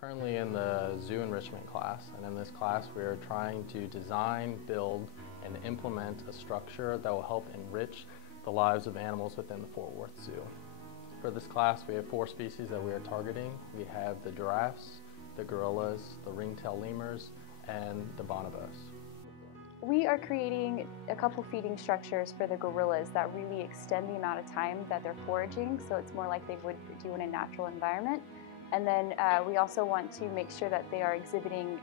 Currently in the zoo enrichment class, and in this class we are trying to design, build, and implement a structure that will help enrich the lives of animals within the Fort Worth Zoo. For this class we have 4 species that we are targeting. We have the giraffes, the gorillas, the ring-tailed lemurs, and the bonobos. We are creating a couple feeding structures for the gorillas that really extend the amount of time that they're foraging, so it's more like they would do in a natural environment. And then we also want to make sure that they are exhibiting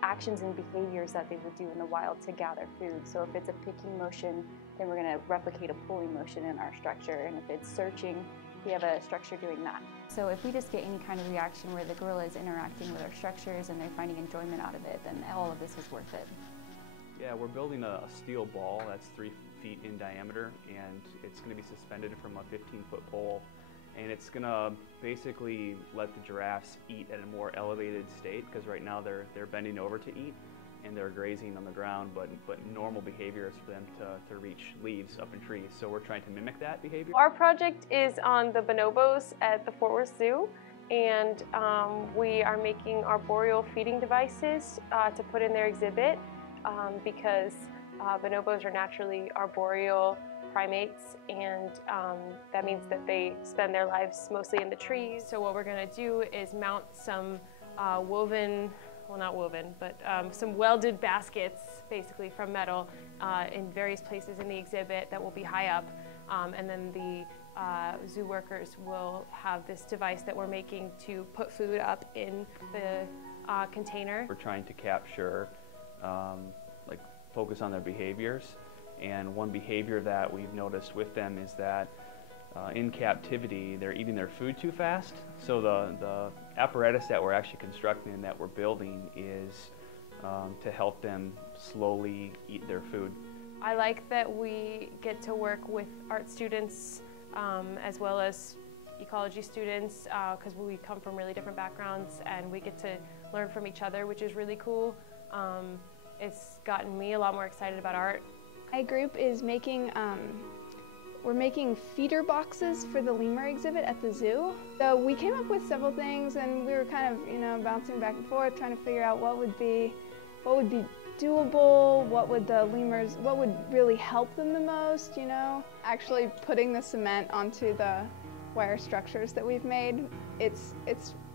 actions and behaviors that they would do in the wild to gather food. So if it's a picking motion, then we're going to replicate a pulling motion in our structure. And if it's searching, we have a structure doing that. So if we just get any kind of reaction where the gorilla is interacting with our structures and they're finding enjoyment out of it, then all of this is worth it. Yeah, we're building a steel ball that's 3 feet in diameter, and it's going to be suspended from a 15-foot pole. And it's going to basically let the giraffes eat at a more elevated state, because right now they're bending over to eat and they're grazing on the ground, but normal behavior is for them to reach leaves up in trees. So we're trying to mimic that behavior. Our project is on the bonobos at the Fort Worth Zoo, and we are making arboreal feeding devices to put in their exhibit because bonobos are naturally arboreal primates, and that means that they spend their lives mostly in the trees. So what we're going to do is mount some some welded baskets, basically from metal, in various places in the exhibit that will be high up, and then the zoo workers will have this device that we're making to put food up in the container. We're trying to capture, focus on their behaviors. And one behavior that we've noticed with them is that in captivity, they're eating their food too fast. So the apparatus that we're actually constructing and that we're building is to help them slowly eat their food. I like that we get to work with art students as well as ecology students, because we come from really different backgrounds and we get to learn from each other, which is really cool. It's gotten me a lot more excited about art. My group is making, we're making feeder boxes for the lemur exhibit at the zoo. So we came up with several things, and we were kind of, bouncing back and forth, trying to figure out what would be doable, what would really help them the most, Actually putting the cement onto the wire structures that we've made, it's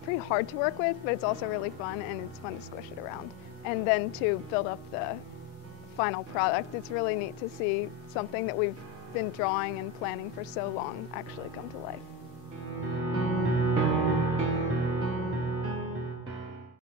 pretty hard to work with, but it's also really fun, and it's fun to squish it around. And then to build up the final product, it's really neat to see something that we've been drawing and planning for so long actually come to life.